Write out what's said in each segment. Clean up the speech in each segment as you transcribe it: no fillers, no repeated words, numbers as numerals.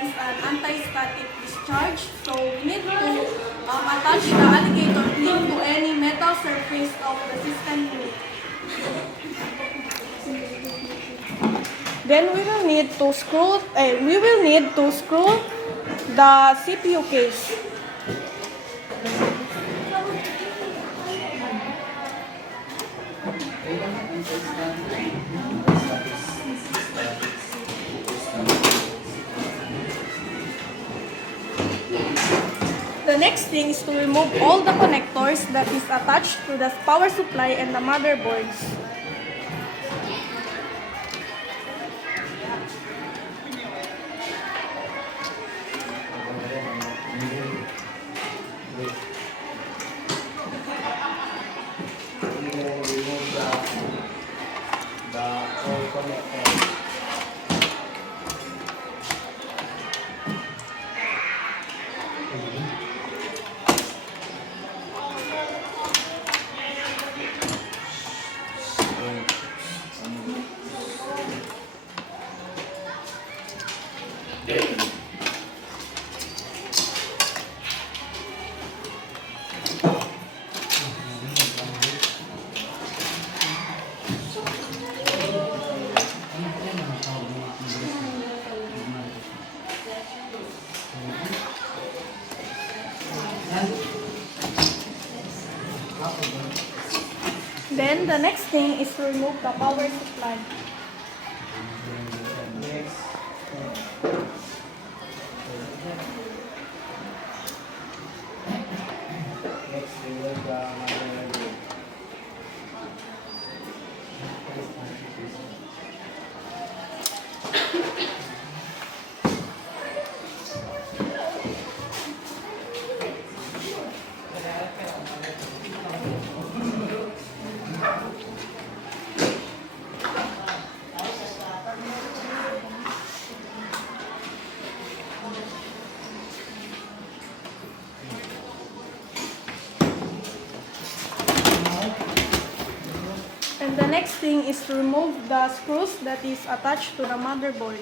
against an anti-static discharge. So we need to attach the alligator clip to any metal surface of the system unit. Then we will need to screw the CPU case. The next thing is to remove all the connectors that is attached to the power supply and the motherboards. Then the next thing is to remove the power supply. And the next thing is to remove the screws that is attached to the motherboard.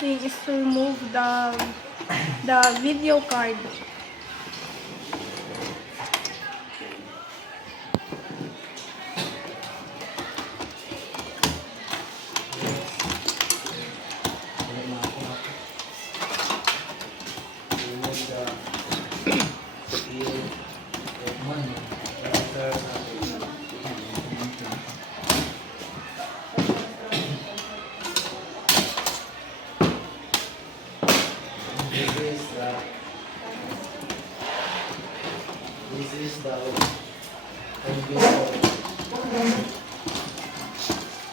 Thing is to remove the video card. This is the computer.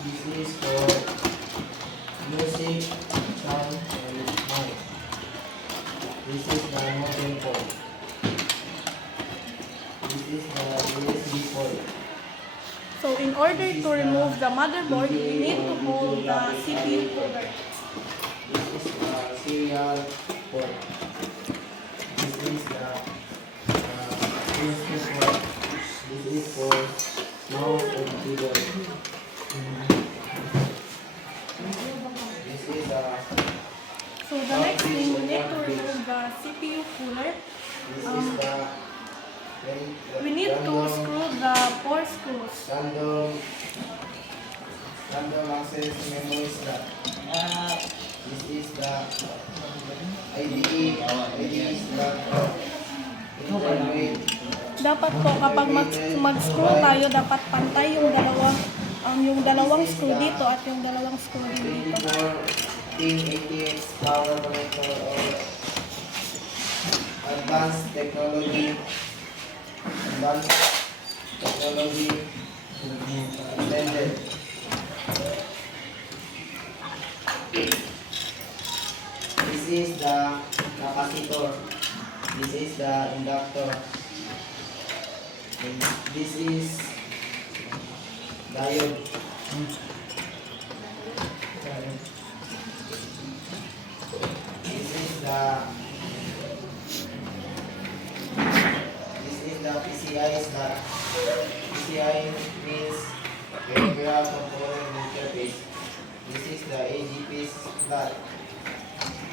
This is for music, sound, and noise. This is the modem port. This is the USB port. So in order to remove the motherboard, we need to hold the CPU cooler. This is the serial port. This is the USB port. This is for mouse and keyboard. This is the So the next thing, we need to remove the CPU cooler. this is the We need to screw the 4 screws. random access memory slot. This is the IDE slot. Integrate. Dapat po kapag mag-screw tayo, dapat pantay yung dalawang screw dito at yung dalawang screw din dito. 24 pin ATX power connector or advanced technology extended. This is the capacitor. This is the inductor. And this is diode. This is the PCI slot. PCI means peripheral component interface. This is the AGP slot.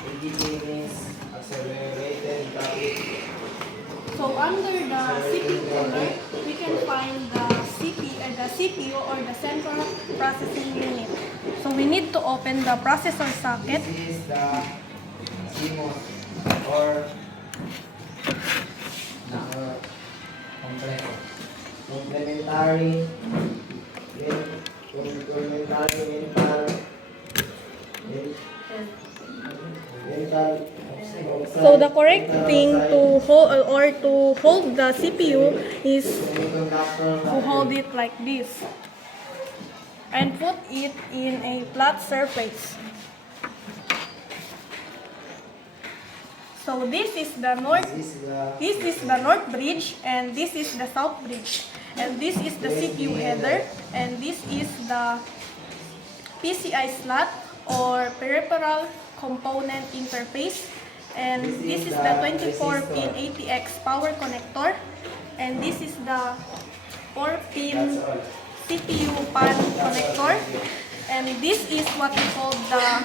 AGP means accelerated graphic. So under the CPU cooler, we can find the CPU or the central processing unit. So we need to open the processor socket. This is the CMOS or complementary mental. So the correct thing to hold the CPU is to hold it like this and put it in a flat surface. So this is the north bridge and this is the south bridge, and this is the CPU header, and this is the PCI slot or peripheral component interface, and this is the 24-pin ATX power connector, and this is the 4-pin CPU pan connector, and this is what we call the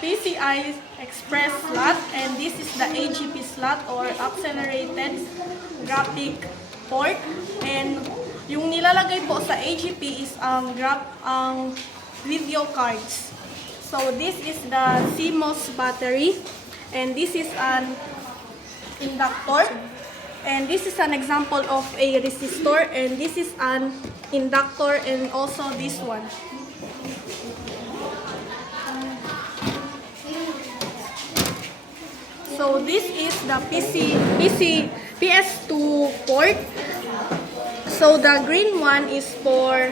PCI Express slot, and this is the AGP slot or accelerated graphic port, and yung nilalagay po sa AGP is ang video cards. So this is the CMOS battery, and this is an inductor, and this is an example of a resistor, and this is an inductor, and also this one. So this is the PS2 port. So the green one is for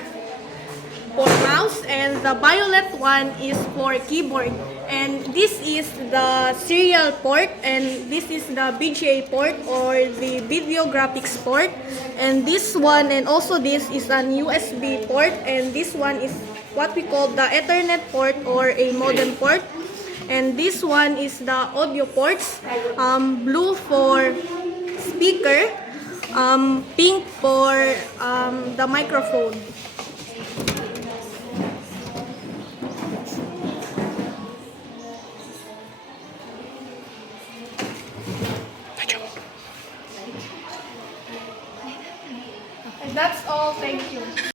mouse, and the violet one is for keyboard. And this is the serial port, and this is the VGA port or the video graphics port. And this one and also this is an USB port, and this one is what we call the Ethernet port or a modem port. And this one is the audio ports, blue for speaker, pink for the microphone.